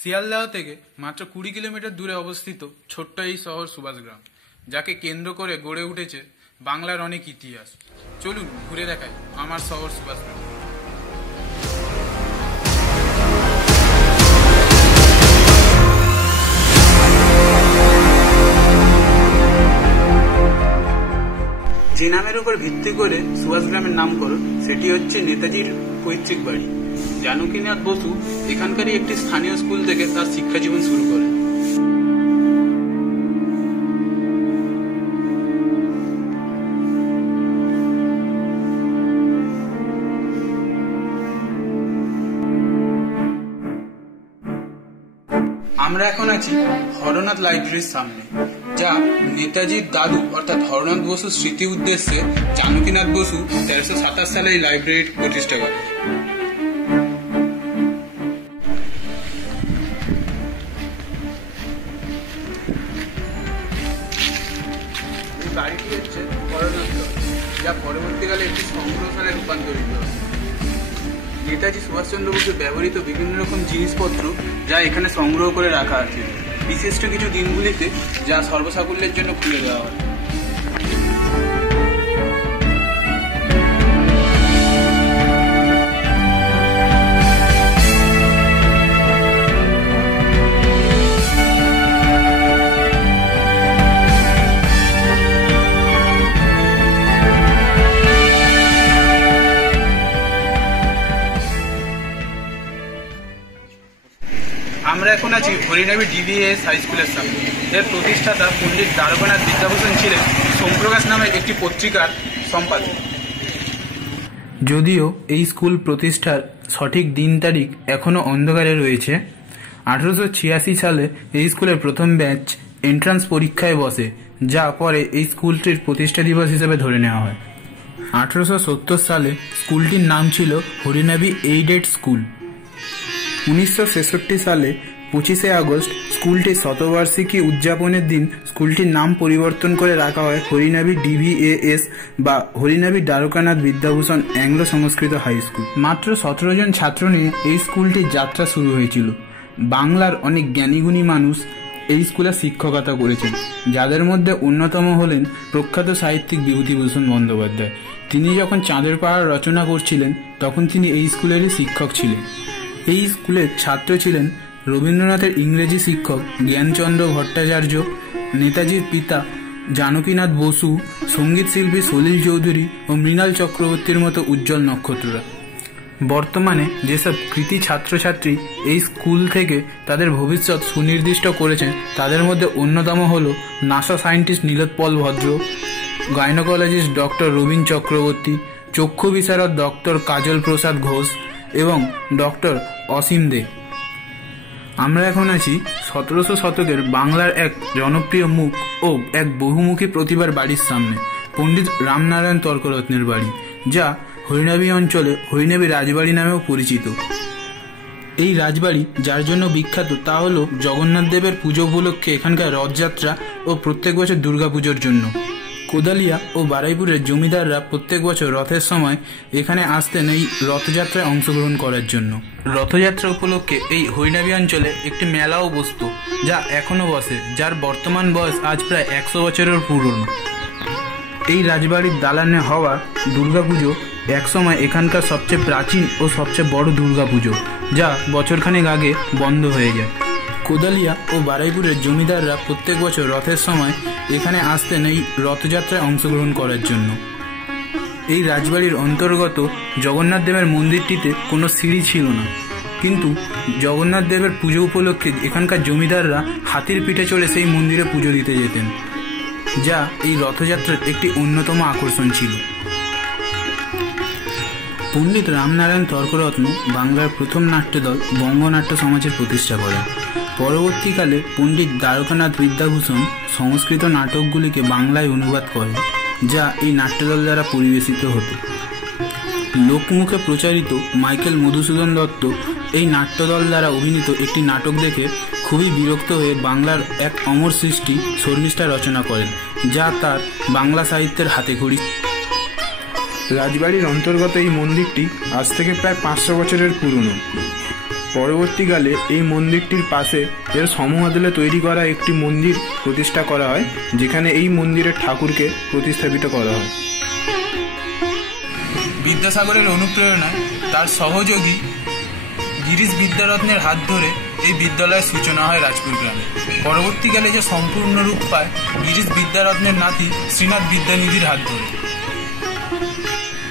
শিয়ালদহ থেকে মাত্র 20 কিলোমিটার দূরে অবস্থিত ছোট্ট এই শহর সুভাষগ্রাম, যাকে কেন্দ্র করে গড়ে উঠেছে বাংলার অনেক ইতিহাস। চলুন ঘুরে দেখাই আমার শহর সুভাষগ্রাম। যে নামের উপর ভিত্তি করে সুভাষগ্রামের নামকরণ, সেটি হচ্ছে নেতাজির পৈতৃক বাড়ি। জানকীনাথ বসু এখানকারই একটি স্থানীয় স্কুল থেকে তার শিক্ষা জীবন শুরু করেন। আমরা এখন আছি হরনাথ লাইব্রেরির সামনে, যা নেতাজির দাদু অর্থাৎ হরনাথ বসুর স্মৃতি উদ্দেশ্যে জানকীনাথ বসু 1327 সালে এই লাইব্রেরি প্রতিষ্ঠা করেন। এই বাড়িটি হচ্ছে হরনাথ লজ, যা পরবর্তীকালে একটি সংগ্রহশালায় রূপান্তরিত হয়। নেতাজি সুভাষচন্দ্র বসু ব্যবহৃত বিভিন্ন রকম জিনিসপত্র যা এখানে সংগ্রহ করে রাখা আছে বিশিষ্ট কিছু দিনগুলিতে, যা সর্বসাকুল্যের জন্য খুলে দেওয়া হয়। আমরা এখন আছি হরিনাবি ডিভিএস হাই স্কুলের সামনে। এর প্রতিষ্ঠাতা পণ্ডিত দ্বারকানাথ বিদ্যাভূষণ ছিলেন সোমপ্রকাশ নামের একটি পত্রিকার সম্পাদক। যদিও এই স্কুল প্রতিষ্ঠার সঠিক দিন তারিখ এখনও অন্ধকারে রয়েছে, 1886 সালে এই স্কুলের প্রথম ব্যাচ এন্ট্রান্স পরীক্ষায় বসে, যা পরে এই স্কুলটির প্রতিষ্ঠা দিবস হিসেবে ধরে নেওয়া হয়। 1870 সালে স্কুলটির নাম ছিল হরিনাবি এইডেড স্কুল। 1966 সালে 25শে আগস্ট স্কুলটির শতবার্ষিকী উদযাপনের দিন স্কুলটির নাম পরিবর্তন করে রাখা হয় হরিনাবি ডিভিএএস বা হরিনাবি দ্বারকানাথ বিদ্যাভূষণ অ্যাংলো সংস্কৃত হাই স্কুল। মাত্র 17 জন ছাত্র নিয়ে এই স্কুলটির যাত্রা শুরু হয়েছিল। বাংলার অনেক জ্ঞানীগুণী মানুষ এই স্কুলে শিক্ষকতা করেছেন, যাদের মধ্যে অন্যতম হলেন প্রখ্যাত সাহিত্যিক বিভূতিভূষণ বন্দ্যোপাধ্যায়। তিনি যখন চাঁদের পাহাড় রচনা করছিলেন, তখন তিনি এই স্কুলেরই শিক্ষক ছিলেন। এই স্কুলের ছাত্র ছিলেন রবীন্দ্রনাথের ইংরেজি শিক্ষক জ্ঞানচন্দ্র ভট্টাচার্য, নেতাজির পিতা জানকীনাথ বসু, সঙ্গীত শিল্পী সলিল চৌধুরী ও মৃণাল চক্রবর্তীর মতো উজ্জ্বল নক্ষত্ররা। বর্তমানে যেসব কৃতি ছাত্রছাত্রী এই স্কুল থেকে তাদের ভবিষ্যৎ সুনির্দিষ্ট করেছেন, তাদের মধ্যে অন্যতম হল নাসা সায়েন্টিস্ট নীলোৎপল ভদ্র, গাইনোকোলজিস্ট ডক্টর রবীন চক্রবর্তী, চক্ষু বিশারদ ডক্টর কাজল প্রসাদ ঘোষ এবং ডক্টর অসীম দে। আমরা এখন আছি 1700 শতকের বাংলার এক জনপ্রিয় মুখ ও এক বহুমুখী প্রতিভার বাড়ির সামনে, পণ্ডিত রামনারায়ণ তর্করত্নের বাড়ি, যা হরিনাবি অঞ্চলে হরিনাবি রাজবাড়ি নামেও পরিচিত। এই রাজবাড়ি যার জন্য বিখ্যাত তা হল জগন্নাথ দেবের পুজো উপলক্ষে এখানকার রথযাত্রা ও প্রত্যেক বছর দুর্গাপুজোর জন্য। কোদালিয়া ও বারাইপুরের জমিদাররা প্রত্যেক বছর রথের সময় এখানে আসতেন এই রথযাত্রায় অংশগ্রহণ করার জন্য। রথযাত্রা উপলক্ষে এই হরিনাবি অঞ্চলে একটি মেলাও বসত, যা এখনও বসে, যার বর্তমান বয়স আজ প্রায় 100 বছরের পুরনো। এই রাজবাড়ির দালানে হওয়া দুর্গাপুজো একসময় এখানকার সবচেয়ে প্রাচীন ও সবচেয়ে বড় দুর্গাপুজো, যা বছরখানেক আগে বন্ধ হয়ে যায়। কোদালিয়া ও বারাইপুরের জমিদাররা প্রত্যেক বছর রথের সময় এখানে আসতেন এই রথযাত্রায় অংশগ্রহণ করার জন্য। এই রাজবাড়ির অন্তর্গত জগন্নাথ দেবের মন্দিরটিতে কোনো সিঁড়ি ছিল না, কিন্তু জগন্নাথ দেবের পুজো উপলক্ষে এখানকার জমিদাররা হাতির পিঠে চড়ে সেই মন্দিরে পুজো দিতে যেতেন, যা এই রথযাত্রার একটি অন্যতম আকর্ষণ ছিল। পণ্ডিত রামনারায়ণ তর্করত্ন বাংলার প্রথম নাট্যদল বঙ্গনাট্য সমাজের প্রতিষ্ঠা করেন। পরবর্তীকালে পণ্ডিত দ্বারকানাথ বিদ্যাভূষণ সংস্কৃত নাটকগুলিকে বাংলায় অনুবাদ করেন, যা এই নাট্যদল দ্বারা পরিবেশিত হতো। লোকমুখে প্রচারিত মাইকেল মধুসূদন দত্ত এই নাট্যদল দ্বারা অভিনীত একটি নাটক দেখে খুবই বিরক্ত হয়ে বাংলার এক অমর সৃষ্টি শর্মিষ্ঠা রচনা করেন, যা তার বাংলা সাহিত্যের হাতেখড়ি। রাজবাড়ির অন্তর্গত এই মন্দিরটি আজ থেকে প্রায় 500 বছরের পুরনো। পরবর্তীকালে এই মন্দিরটির পাশে এর সমমণ্ডলে তৈরি করা একটি মন্দির প্রতিষ্ঠা করা হয়, যেখানে এই মন্দিরের ঠাকুরকে প্রতিস্থাপিত করা হয়। বিদ্যাসাগরের অনুপ্রেরণায় তার সহযোগী গিরিশ বিদ্যারত্নের হাত ধরে এই বিদ্যালয়ের সূচনা হয় রাজপুর গ্রামে। পরবর্তীকালে যে সম্পূর্ণ রূপ পায় গিরিশ বিদ্যারত্নের নাতি শ্রীনাথ বিদ্যানিধির হাত ধরে।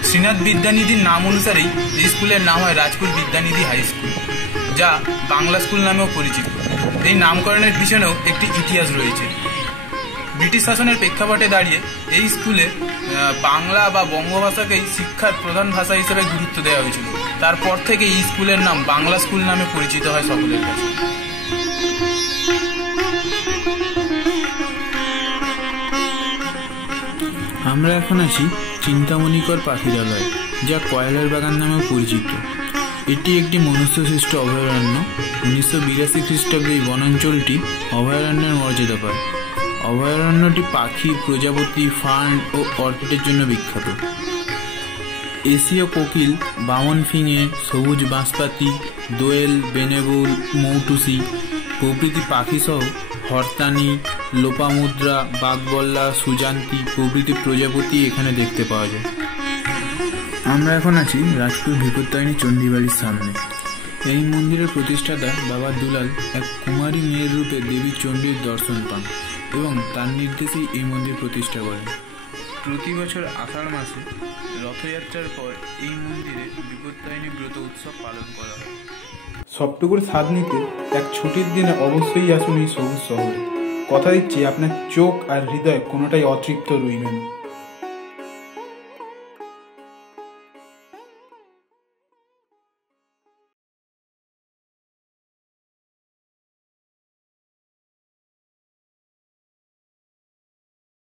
শ্রীনাথ বিদ্যানিধির নাম অনুসারেই এই স্কুলের নাম হয় রাজপুর বিদ্যানিধি হাই স্কুল, যা বাংলা স্কুল নামেও পরিচিত। এই নামকরণের পিছনেও একটি ইতিহাস রয়েছে। ব্রিটিশ শাসনের প্রেক্ষাপটে দাঁড়িয়ে এই স্কুলে বাংলা বা বঙ্গভাষাকেই শিক্ষার প্রধান ভাষা হিসেবে গুরুত্ব দেওয়া হয়েছিল। তারপর থেকে এই স্কুলের নাম বাংলা স্কুল নামে পরিচিত হয় সকলের কাছে। আমরা এখন আছি চিন্তামণিকর পাখিরালয়, যা কয়লার বাগান নামে পরিচিত। এটি একটি মনুষ্যসৃষ্ট অভয়ারণ্য। 1982 খ্রিস্টাব্দে এই বনাঞ্চলটি অভয়ারণ্যের মর্যাদা পায়। অভয়ারণ্যটি পাখি, প্রজাপতি, ফার্ন ও অর্কিডের জন্য বিখ্যাত। এশীয় কোকিল, বামন ফিঙে, সবুজ বাঁশপাতি, দোয়েল, বেনেবুল, মৌটুসি প্রভৃতি পাখিসহ হরতানি, লোপামুদ্রা, বাঘবল্লা, সুজান্তি প্রভৃতি প্রজাপতি এখানে দেখতে পাওয়া যায়। আমরা এখন আছি রাজপুর বিপত্তারিণী চণ্ডীবাড়ির সামনে। এই মন্দিরের প্রতিষ্ঠাতা বাবা দুলাল এক কুমারী মেয়ের রূপে দেবী চণ্ডীর দর্শন পান এবং তার নির্দেশেই এই মন্দির প্রতিষ্ঠা করেন। প্রতি বছর আষাঢ় মাসে রথযাত্রার পর এই মন্দিরে বিপত্তারিণী ব্রত উৎসব পালন করা হয়। সবটুকুর স্বাদ নিতে এক ছুটির দিনে অবশ্যই আসুন এই সবুজ শহরে। কথা দিচ্ছি আপনার চোখ আর হৃদয় কোনোটাই অতৃপ্ত রইবে না।